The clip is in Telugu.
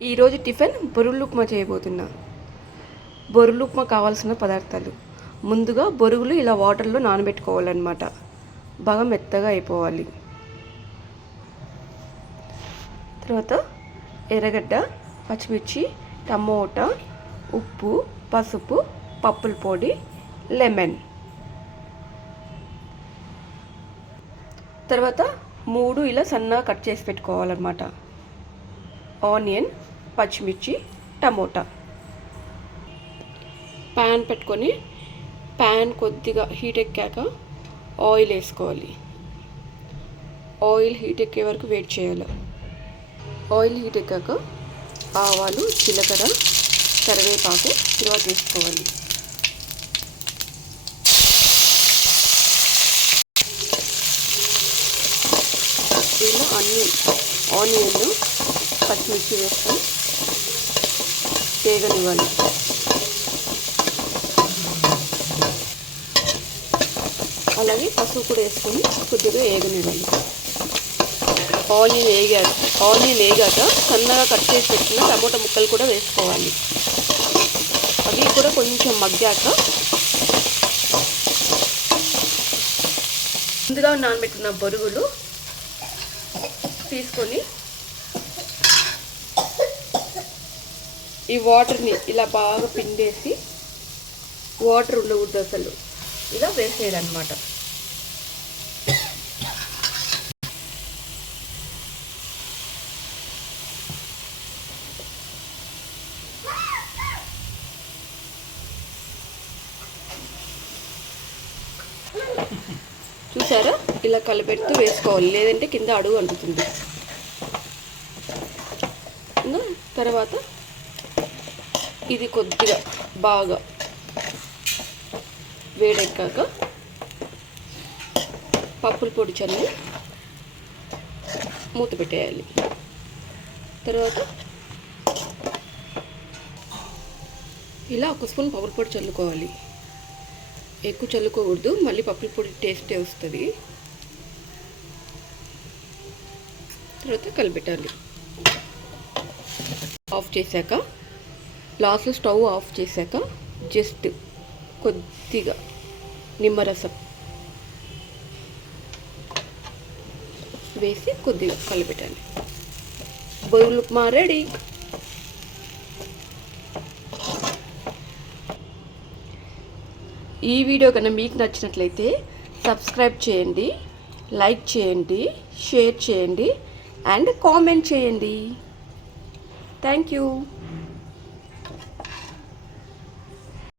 ఈరోజు టిఫిన్ బొరుగులు ఉప్మా చేయబోతున్నా. బొరుగులు ఉప్మా కావాల్సిన పదార్థాలు: ముందుగా బొరుగులు ఇలా వాటర్లో నానబెట్టుకోవాలన్నమాట. బాగా మెత్తగా అయిపోవాలి. తర్వాత ఎర్రగడ్డ, పచ్చిమిర్చి, టమోటా, ఉప్పు, పసుపు, పప్పుల పొడి, లెమన్. తర్వాత 3 ఇలా సన్నగా కట్ చేసి పెట్టుకోవాలన్నమాట. ఆనియన్, పచ్చిమిర్చి, టమోటా. ప్యాన్ పెట్టుకొని ప్యాన్ కొద్దిగా హీట్ ఎక్కాక ఆయిల్ వేసుకోవాలి. ఆయిల్ హీట్ ఎక్కే వరకు వెయిట్ చేయాలి. ఆయిల్ హీట్ ఎక్కాక ఆవాలు, జీలకర్ర, కరివేపాకు తర్వాత వేసుకోవాలి. ఇలా అన్ని ఆనియన్లు, పచ్చిమిర్చి వేసుకొని వేగనివ్వాలి. అలాగే పసుపు కూడా వేసుకొని కొద్దిగా వేగనివ్వాలి. ఆనియన్ వేగాక సన్నగా కట్ చేసి పెట్టుకున్న టమోటా ముక్కలు కూడా వేసుకోవాలి. అవి కూడా కొంచెం మగ్గాక ముందుగా నానబెట్టుకున్న బొరుగులు తీసుకొని ఈ వాటర్ని ఇలా బాగా పిండేసి, వాటర్ ఉండకూడదు అసలు, ఇలా వేసేయాలన్నమాట. చూసారా, ఇలా కలిపెడుతూ వేసుకోవాలి, లేదంటే కింద అడుగు అంటుతుంది. తర్వాత ఇది కొద్దిగా బాగా వేడెక్కాక పప్పుల పొడి చల్లి మూత పెట్టేయాలి. తర్వాత ఇలా 1 స్పూన్ పప్పుల పొడి చల్లుకోవాలి. ఎక్కువ చల్లుకోకూడదు, మళ్ళీ పప్పుల పొడి టేస్టే వస్తుంది. తర్వాత కలిపెట్టాలి. ఆఫ్ చేశాక, లాస్ట్లో స్టవ్ ఆఫ్ చేశాక జస్ట్ కొద్దిగా నిమ్మరసం వేసి కొద్దిగా కలిపెట్టాలి. బొరుగులు ఉప్మా రెడీ. ఈ వీడియో కన్నా మీకు నచ్చినట్లయితే సబ్స్క్రైబ్ చేయండి, లైక్ చేయండి, షేర్ చేయండి అండ్ కామెంట్ చేయండి. Thank you.